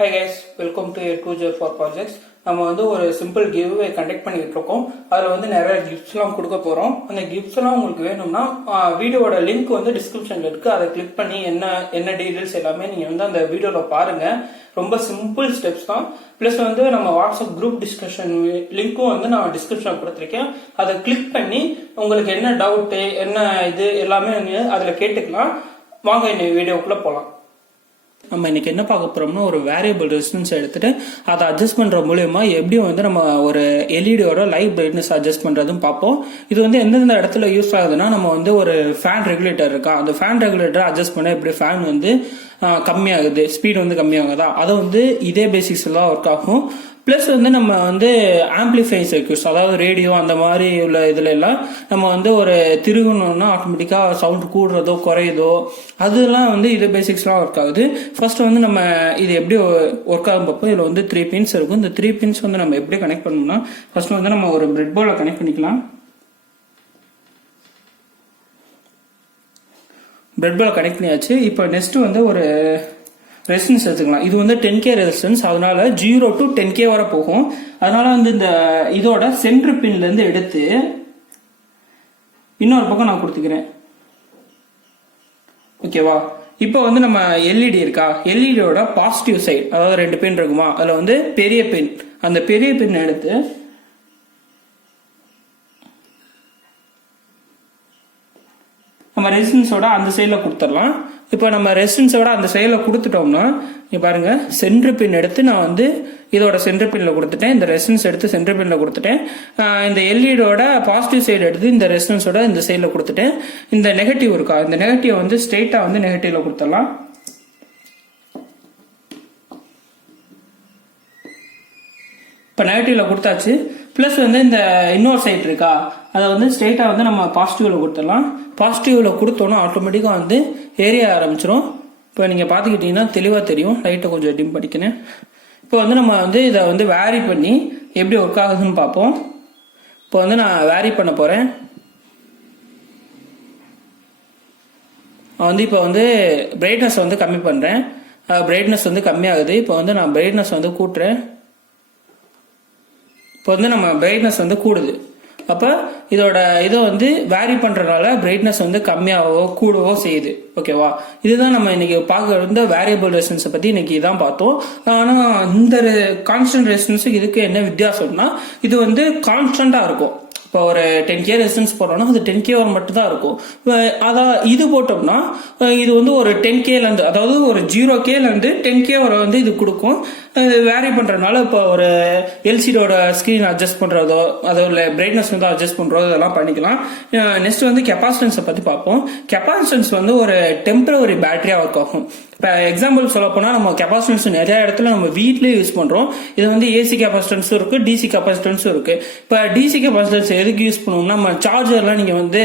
Hi guys, welcome to your 204 projects. நம்ம வந்து ஒரு சிம்பிள் கிவ்வே கண்டக்ட் பண்ணிட்டு இருக்கோம். அதுல வந்து நிறைய கிஃப்ட்ஸ் எல்லாம் கொடுக்க போறோம். அந்த கிஃப்ட்ஸ் எல்லாம் உங்களுக்கு வேணும்னா வீடியோவோட லிங்க் வந்து டிஸ்கிரிப்ஷன்ல இருக்கு. அதை கிளிக் பண்ணி என்ன டீடைல்ஸ் எல்லாமே நீங்க வந்து அந்த வீடியோல பாருங்க. ரொம்ப சிம்பிள் ஸ்டெப்ஸ் தான். பிளஸ் வந்து நம்ம வாட்ஸ்அப் குரூப் டிஸ்கஷன் லிங்க்கும் வந்து நான் டிஸ்கிரிப்ஷன் கொடுத்துருக்கேன். அதை கிளிக் பண்ணி உங்களுக்கு என்ன டவுட் என்ன இது எல்லாமே நீங்க அதுல கேட்டுக்கலாம். வாங்க இந்த வீடியோக்குள்ள போலாம். நம்ம இன்னைக்கு என்ன பார்க்க போறோம்னா ஒரு வேரியபிள் ரெசிஸ்டன்ஸ் எடுத்துட்டு அதை அட்ஜஸ்ட் பண்ற மூலமா எப்படி வந்து நம்ம ஒரு எல்இடியோட லைட் பிரைட்னஸ் அட்ஜஸ்ட் பண்றதும் பார்ப்போம். இது வந்து எந்தெந்த இடத்துல யூஸ் ஆகுதுன்னா நம்ம வந்து ஒரு ஃபேன் ரெகுலேட்டர் இருக்கா, அந்த ஃபேன் ரெகுலேட்டர் அட்ஜஸ்ட் பண்ண எப்படி ஃபேன் வந்து கம்மியாகுது, ஸ்பீட் வந்து கம்மியாகுதா, அதை வந்து இதே பேசிக்ஸ்ல தான் ஒர்க் ஆகும். பிளஸ் வந்து நம்ம வந்து ஆம்பிளிஃபை சர்க்யூட்ஸ், அதாவது ரேடியோ அந்த மாதிரி உள்ள இதுல எல்லாம் நம்ம வந்து ஒரு திருகணும்னா ஆட்டோமேட்டிக்கா சவுண்ட் கூடுறதோ குறையுதோ அதெல்லாம் வந்து இது பேசிக்ஸ்லாம் ஒர்க் ஆகுது. ஃபர்ஸ்ட் வந்து நம்ம இது எப்படி ஒர்க் ஆகும் பார்ப்போம். இதுல வந்து 3 பின்ஸ் இருக்கும். இந்த 3 பின்ஸ் வந்து நம்ம எப்படி கனெக்ட் பண்ணணும்னா ஃபர்ஸ்ட் வந்து நம்ம ஒரு பிரெட் போர்ட்ல கனெக்ட் பண்ணிக்கலாம். பிரெட் போர்ட்ல கனெக்ட் பண்ணியாச்சு. இப்போ நெக்ஸ்ட் வந்து ஒரு ரெசிஸ்டன்ஸ் எடுத்துக்கலாம். இது வந்து 10K ரெசிஸ்டன்ஸ், அதனால 0 to 10K வரை போகும். அதனால வந்து இந்த இதோட சென்டர் பின்ல இருந்து எடுத்து இன்னொரு பக்கம் நான் கொடுத்துக்கிறேன். ஓகேவா? இப்போ வந்து நம்ம எல்இடி இருக்கா, எல்இடியோட பாசிட்டிவ் சைடு, அதாவது 2 பின் இருக்குமா, அதுல வந்து பெரிய பின், அந்த பெரிய பின் எடுத்து நம்ம ரெசிஸ்டன்ஸோட அந்த சைட்ல கொடுத்துடலாம். இப்போ நம்ம ரெசிஸ்டன்ஸோட அந்த சைடில் கொடுத்துட்டோம்னா இங்க பாருங்க, சென்டர் பின் எடுத்து நான் வந்து இதோட சென்டர் பின்ல கொடுத்துட்டேன், இந்த ரெசிஸ்டன்ஸ் எடுத்து சென்டர் பின்ல கொடுத்துட்டேன், இந்த எல்இடியோட பாசிட்டிவ் சைடு எடுத்து இந்த ரெசிஸ்டன்ஸோட இந்த சைடில் கொடுத்துட்டேன். இந்த நெகட்டிவ் இருக்கா, இந்த நெகட்டிவ் வந்து ஸ்ட்ரெயிட்டா வந்து நெகட்டிவ்ல கொடுத்துடலாம். இப்போ நெகட்டிவ்ல கொடுத்தாச்சு. பிளஸ் வந்து இந்த இன்னொரு சைட் இருக்கா, அதை வந்து ஸ்ட்ரெயிட்டா வந்து நம்ம பாசிட்டிவ்ல கொடுத்துடலாம். பாசிட்டிவ்ல கொடுத்தோம்னா ஆட்டோமேட்டிக்கா வந்து ஏரிய ஆரம்பிச்சிடும். இப்போ நீங்க பாத்துக்கிட்டீங்கன்னா தெளிவா தெரியும். லைட்டை கொஞ்சம் டிம் பண்ணிக்கிறேன். இப்போ வந்து நம்ம வந்து இதை வந்து வேரி பண்ணி எப்படி ஒர்க் ஆகுதுன்னு பார்ப்போம். இப்போ வந்து நான் வேரி பண்ண போறேன். வந்து இப்போ வந்து பிரைட்னஸ் வந்து கம்மி பண்றேன். பிரைட்னஸ் வந்து கம்மியாகுது. இப்போ வந்து நான் பிரைட்னஸ் வந்து கூட்டுறேன். இப்போ வந்து நம்ம பிரைட்னஸ் வந்து கூடுது. அப்ப இதோட இதை வந்து வேரி பண்றதுனால பிரைட்னஸ் வந்து கம்மியாவோ கூடவோ செய்யுது. ஓகேவா? இதுதான் நம்ம இன்னைக்கு பார்க்க இருந்த வேரியபிள் ரெசிஸ்டன்ஸ் பத்தி இன்னைக்கு இதான் பார்த்தோம். ஆனா இந்த கான்ஸ்டன்ட் ரெசிஸ்டன்ஸுக்கு இதுக்கு என்ன வித்தியாசம்னா இது வந்து கான்ஸ்டன்டா இருக்கும். இப்போ ஒரு 10K ரெசிஸ்டன்ஸ் போட்டோம்னா அது 10K வரை மட்டும் தான் இருக்கும். அதான் இது போட்டோம்னா இது வந்து ஒரு 10Kல இருந்து, அதாவது ஒரு 0Kல இருந்து 10K வரை வந்து இது கொடுக்கும். வேரி பண்றதுனால இப்போ ஒரு எல்சிடியோட ஸ்கிரீன் அட்ஜஸ்ட் பண்றதோ அதோட பிரைட்னஸ் வந்து அட்ஜஸ்ட் பண்றதோ இதெல்லாம் பண்ணிக்கலாம். நெக்ஸ்ட் வந்து கெப்பாசிட்டன்ஸை பத்தி பார்ப்போம். கெப்பாசிட்டன்ஸ் வந்து ஒரு டெம்பரவரி பேட்டரியா ஒர்க் ஆகும். இப்போ எக்ஸாம்பிள் சொல்ல போனா நம்ம கெப்பாசிட்டன்ஸ் நிறைய இடத்துல நம்ம வீட்லயே யூஸ் பண்றோம். இது வந்து ஏசி கெப்பாசிட்டன்ஸும் இருக்கு, டிசி கெப்பாசிட்டன்ஸும் இருக்கு. இப்போ டிசி கெப்பாசிட்டன்ஸ் எதுக்கு யூஸ் பண்ணுவோம்னா நம்ம சார்ஜர்லாம் நீங்க வந்து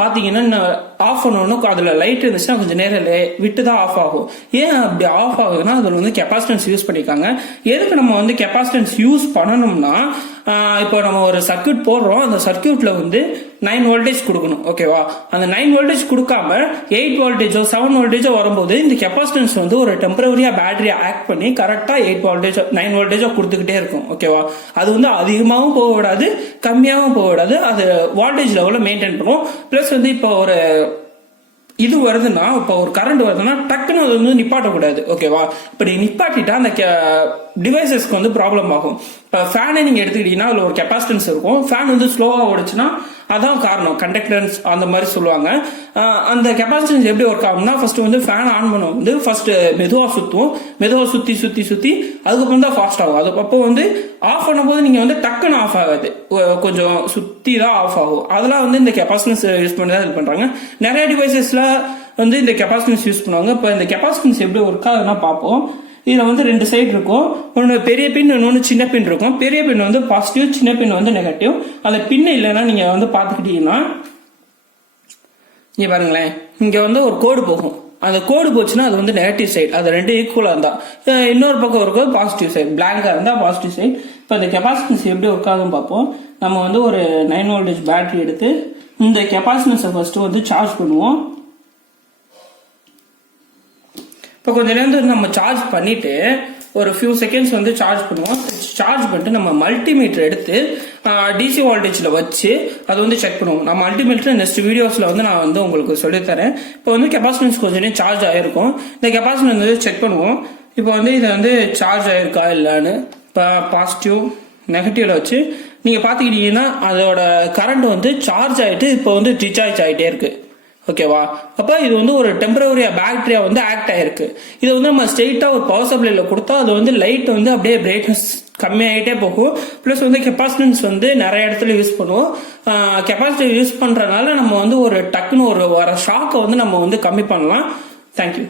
பாத்தீங்கன்னா ஆஃப் பண்ணணும், அதுல லைட் இருந்துச்சுன்னா கொஞ்சம் நேரம் விட்டு தான் ஆஃப் ஆகும். ஏன் அப்படி ஆஃப் ஆகுதுன்னா அதுல வந்து கெப்பாசிட்டன்ஸ் யூஸ் பண்ணிருக்காங்க. எதுக்கு நம்ம வந்து கெப்பாசிட்டன்ஸ் யூஸ் பண்ணணும்னா இப்போ நம்ம ஒரு சர்க்யூட் போடுறோம், அந்த சர்க்யூட்ல வந்து 9 வோல்டேஜ் கொடுக்கணும். ஓகேவா? அந்த 9 வோல்டேஜ் கொடுக்காம 8 வோல்டேஜோ 7 வோல்டேஜோ வரும்போது இந்த கெப்பாசிட்டன்ஸ் வந்து ஒரு டெம்பரவரியா பேட்டரியா ஆக்ட் பண்ணி கரெக்டா 8 வோல்டேஜோ 9 வோல்டேஜோ கொடுத்துக்கிட்டே இருக்கும். ஓகேவா? அது வந்து அதிகமாகவும் போக விடாது, கம்மியாகவும் போக விடாது, அது வோல்டேஜ் லெவலில் மெயின்டைன் பண்ணும். பிளஸ் வந்து இப்போ ஒரு இது வருதுன்னா, இப்போ ஒரு கரண்ட் வருதுன்னா டக்குன்னு அது வந்து நிப்பாட்டக்கூடாது. ஓகேவா? இப்படி நிப்பாட்டிட்டா அந்த டிவைசஸ்க்கு வந்து ப்ராப்ளம் ஆகும். இப்போ ஃபேனை நீங்க எடுத்துக்கிட்டீங்கன்னா அதுல ஒரு கெப்பாசிட்டன்ஸ் இருக்கும். ஃபேன் வந்து ஸ்லோவா ஓடிச்சுன்னா அதான் காரணம், கண்டக்டன்ஸ் அந்த மாதிரி சொல்லுவாங்க. அந்த கெப்பாசிட்டன்ஸ் எப்படி ஒர்க் ஆகும்னா ஃபர்ஸ்ட் வந்து ஃபேன் ஆன் பண்ணும் வந்து ஃபர்ஸ்ட் மெதுவா சுத்தும், மெதுவா சுத்தி சுத்தி சுத்தி அதுக்கப்புறம் தான் ஃபாஸ்ட் ஆகும். அதுக்கப்புறம் வந்து ஆஃப் பண்ணும்போது நீங்க வந்து டக்குன்னு ஆஃப் ஆகாது, கொஞ்சம் சுத்தி தான் ஆஃப் ஆகும். அதெல்லாம் வந்து இந்த கெப்பாசிட்டன்ஸ் யூஸ் பண்ணி தான் இது பண்றாங்க. நிறைய டிவைசஸ்ல வந்து இந்த கெப்பாசிட்டன்ஸ் யூஸ் பண்ணுவாங்க. இப்போ இந்த கெப்பாசிட்டன்ஸ் எப்படி ஒர்க் ஆகுதுன்னா பார்ப்போம். இதுல வந்து 2 சைடு இருக்கும். ஒன்னு பெரிய பின், இன்னொன்னு சின்ன பின் இருக்கும். பெரிய பின் வந்து பாசிட்டிவ், சின்ன பின் வந்து நெகட்டிவ். அந்த பின் இல்லைன்னா நீங்க வந்து பாத்துக்கிட்டீங்கன்னா இங்க பாருங்களேன், இங்க வந்து ஒரு கோடு போகும். அந்த கோடு போச்சுன்னா அது வந்து நெகட்டிவ் சைடு. அது 2 ஈக்குவலா இருந்தா இன்னொரு பக்கம் இருக்கும் பாசிட்டிவ் சைடு, பிளாங்கா இருந்தா பாசிட்டிவ் சைடு. இப்போ இந்த கெப்பாசிட்டன்ஸ் எப்படி ஒர்க் ஆகுதுன்னு பார்ப்போம். நம்ம வந்து ஒரு 9 வோல்டேஜ் பேட்டரி எடுத்து இந்த கெப்பாசிட்டன்ஸை ஃபர்ஸ்ட் வந்து சார்ஜ் பண்ணுவோம். இப்போ கொஞ்ச நேரம் நம்ம சார்ஜ் பண்ணிட்டு ஒரு ஃபியூ செகண்ட்ஸ் வந்து சார்ஜ் பண்ணுவோம். சார்ஜ் பண்ணிட்டு நம்ம மல்டிமீட்டர் எடுத்து டிசி வோல்டேஜ்ல வச்சு அது வந்து செக் பண்ணுவோம். நம்ம மல்டிமீட்டர் நெக்ஸ்ட் வீடியோஸ்ல வந்து நான் வந்து உங்களுக்கு சொல்லித்தரேன். இப்போ வந்து கெபாசிட்டன்ஸ் கொஞ்சம் நேரம் சார்ஜ் ஆயிருக்கும். இந்த கெபாசிட்டன்ஸ் வந்து செக் பண்ணுவோம். இப்போ வந்து இதை வந்து சார்ஜ் ஆயிருக்கா இல்லைன்னு இப்போ பாசிட்டிவ் நெகட்டிவ்ல வச்சு நீங்க பாத்துக்கிட்டீங்கன்னா அதோட கரண்ட் வந்து சார்ஜ் ஆயிட்டு இப்போ வந்து டிஸ்சார்ஜ் ஆயிட்டே இருக்கு. ஓகேவா? அப்ப இது வந்து ஒரு டெம்பரரியா பேட்டரியா வந்து ஆக்ட் ஆயிருக்கு. இது வந்து நம்ம ஸ்ட்ரெயிட்டா ஒரு பவர் சப்ளைல கொடுத்தா அது வந்து லைட் வந்து அப்படியே பிரைட்னஸ் கம்மியாயிட்டே போகும். பிளஸ் வந்து கெபாசிட்டன்ஸ் வந்து நிறைய இடத்துல யூஸ் பண்ணுவோம். கெபாசிட்டர் யூஸ் பண்றதுனால நம்ம வந்து ஒரு டக்குன்னு ஒரு வர ஷாக்கை வந்து நம்ம வந்து கம்மி பண்ணலாம். தேங்க்யூ.